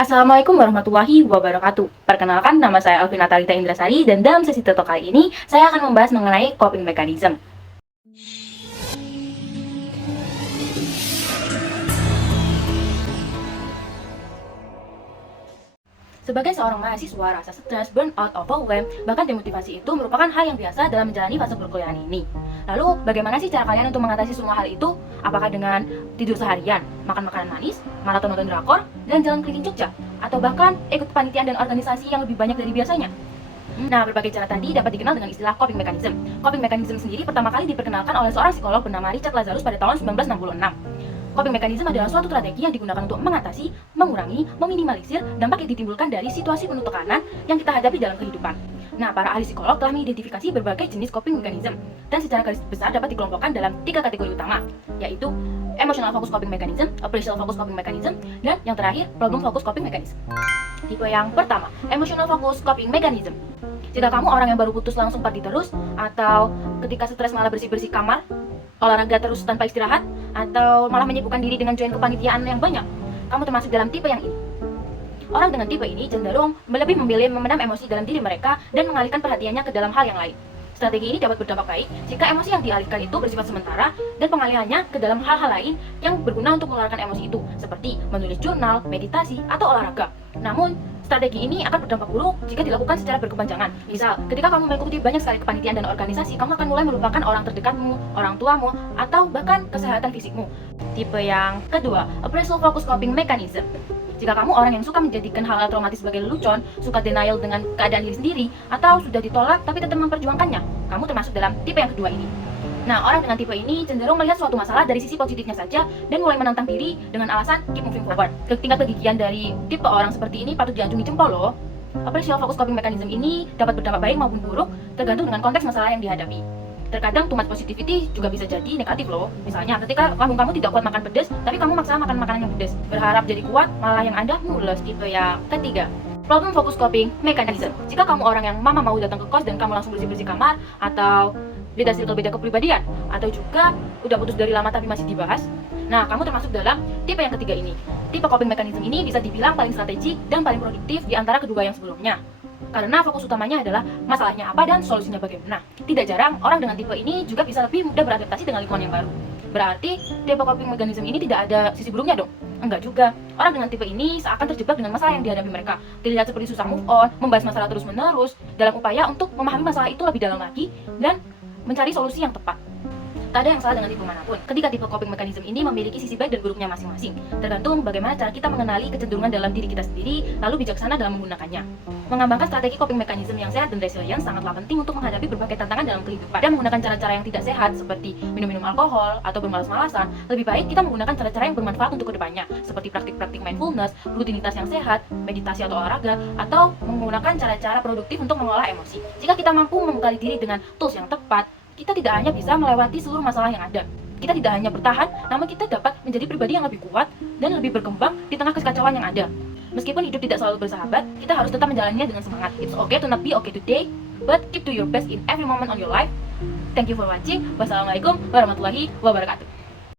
Assalamualaikum warahmatullahi wabarakatuh. Perkenalkan, nama saya Alvina Talita Indrasari dan dalam sesi tuto kali ini saya akan membahas mengenai coping mechanism. Sebagai seorang mahasiswa, rasa stres, burnout, overwhelm, bahkan demotivasi itu merupakan hal yang biasa dalam menjalani fase perkuliahan ini. Lalu, bagaimana sih cara kalian untuk mengatasi semua hal itu? Apakah dengan tidur seharian, makan makanan manis, maraton nonton drakor, dan jalan keliling Jogja? Atau bahkan ikut kepanitiaan dan organisasi yang lebih banyak dari biasanya? Nah, berbagai cara tadi dapat dikenal dengan istilah coping mechanism. Coping mechanism sendiri pertama kali diperkenalkan oleh seorang psikolog bernama Richard Lazarus pada tahun 1966. Coping mechanism adalah suatu strategi yang digunakan untuk mengatasi, mengurangi, meminimalisir dampak yang ditimbulkan dari situasi penuh tekanan yang kita hadapi dalam kehidupan. Nah, para ahli psikolog telah mengidentifikasi berbagai jenis coping mechanism dan secara garis besar dapat dikelompokkan dalam 3 kategori utama, yaitu emotional focus coping mechanism, appraisal focus coping mechanism, dan yang terakhir problem focus coping mechanism. Tipe yang pertama, emotional focus coping mechanism. Jika kamu orang yang baru putus langsung party terus, atau ketika stres malah bersih-bersih kamar, olahraga terus tanpa istirahat, atau malah menyibukkan diri dengan join kepanitiaan yang banyak, kamu termasuk dalam tipe yang ini. Orang dengan tipe ini cenderung lebih memilih memendam emosi dalam diri mereka dan mengalihkan perhatiannya ke dalam hal yang lain. Strategi ini dapat berdampak baik jika emosi yang dialihkan itu bersifat sementara dan pengalihannya ke dalam hal-hal lain yang berguna untuk mengeluarkan emosi itu, seperti menulis jurnal, meditasi, atau olahraga. Namun, strategi ini akan berdampak buruk jika dilakukan secara berkepanjangan. Misal, ketika kamu mengikuti banyak sekali kepanitiaan dan organisasi, kamu akan mulai melupakan orang terdekatmu, orang tuamu, atau bahkan kesehatan fisikmu. Tipe yang kedua, appraisal focus coping mechanism. Jika kamu orang yang suka menjadikan hal-hal traumatis sebagai lelucon, suka denial dengan keadaan diri sendiri, atau sudah ditolak tapi tetap memperjuangkannya, kamu termasuk dalam tipe yang kedua ini. Nah, orang dengan tipe ini cenderung melihat suatu masalah dari sisi positifnya saja dan mulai menantang diri dengan alasan keep moving forward. Tingkat kegigihan dari tipe orang seperti ini patut diacungi jempol loh. Appraisal focus coping mechanism ini dapat berdampak baik maupun buruk tergantung dengan konteks masalah yang dihadapi. Terkadang too much positivity juga bisa jadi negatif loh. Misalnya ketika lambung kamu tidak kuat makan pedas, tapi kamu maksa makan makanan yang pedas, berharap jadi kuat, malah yang ada mules. Tipe yang ketiga, problem focus coping mechanism. Jika kamu orang yang mama mau datang ke kos dan kamu langsung bersih-bersih kamar, atau beda circle beda kepribadian, atau juga udah putus dari lama tapi masih dibahas, nah kamu termasuk dalam tipe yang ketiga ini. Tipe coping mechanism ini bisa dibilang paling strategik dan paling produktif di antara kedua yang sebelumnya, karena fokus utamanya adalah masalahnya apa dan solusinya bagaimana. Tidak jarang orang dengan tipe ini juga bisa lebih mudah beradaptasi dengan lingkungan yang baru. Berarti tipe coping mechanism ini tidak ada sisi buruknya dong? Enggak juga. Orang dengan tipe ini seakan terjebak dengan masalah yang dihadapi mereka, terlihat seperti susah move on, membahas masalah terus-menerus dalam upaya untuk memahami masalah itu lebih dalam lagi dan mencari solusi yang tepat. Tak ada yang salah dengan tipe manapun. Ketika tipe coping mechanism ini memiliki sisi baik dan buruknya masing-masing, tergantung bagaimana cara kita mengenali kecenderungan dalam diri kita sendiri, lalu bijaksana dalam menggunakannya. Mengembangkan strategi coping mechanism yang sehat dan resilient sangatlah penting untuk menghadapi berbagai tantangan dalam kehidupan. Dan menggunakan cara-cara yang tidak sehat seperti minum-minum alkohol atau bermalas-malasan, lebih baik kita menggunakan cara-cara yang bermanfaat untuk kedepannya, seperti praktik-praktik mindfulness, rutinitas yang sehat, meditasi atau olahraga, atau menggunakan cara-cara produktif untuk mengolah emosi. Jika kita mampu membekali diri dengan tools yang tepat, kita tidak hanya bisa melewati seluruh masalah yang ada. Kita tidak hanya bertahan, namun kita dapat menjadi pribadi yang lebih kuat dan lebih berkembang di tengah kekacauan yang ada. Meskipun hidup tidak selalu bersahabat, kita harus tetap menjalaninya dengan semangat. It's okay to not be okay today, but keep to your best in every moment of your life. Thank you for watching. Wassalamualaikum warahmatullahi wabarakatuh.